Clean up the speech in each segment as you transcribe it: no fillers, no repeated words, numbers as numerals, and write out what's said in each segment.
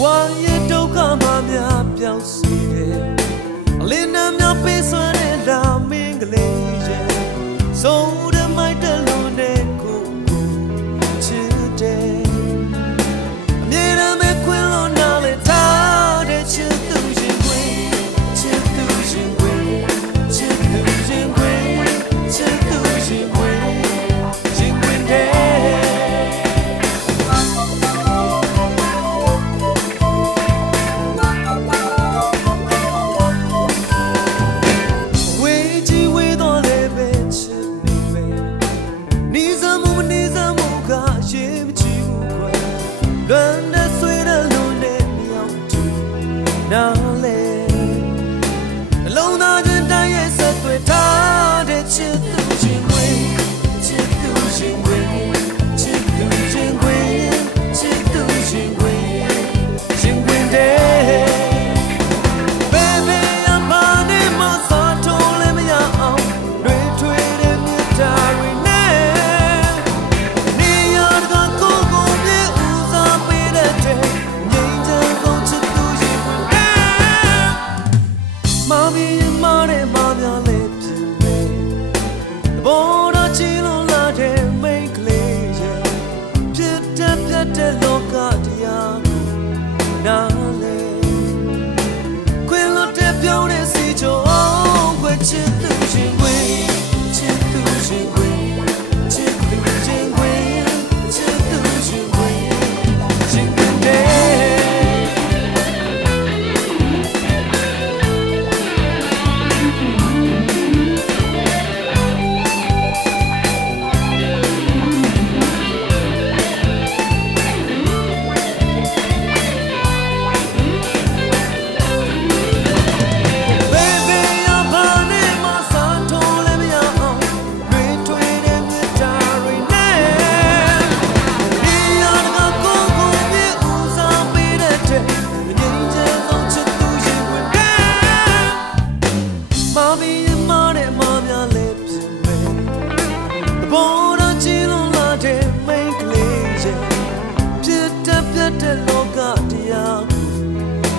ရဲ့ဒုက္ခမှများပြောင်းစေတယ်အလင်းနဲ့များပေးဆွဲတဲ့လာမင်းကလေးရဲ့စိုးတဲ့မိုက်တဲ့လူနဲ့ကိုချစ်တယ်အမြဲတမ်းပဲခွင်လို့နားလေထားတဲ့ချစ်သူရှင်ခွင်ချစ်သူရှင်ခွင်ချစ်သူရှင်ခွင်ချစ်သူရှင်ခွင်ရှင်ခွင်တဲ့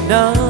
now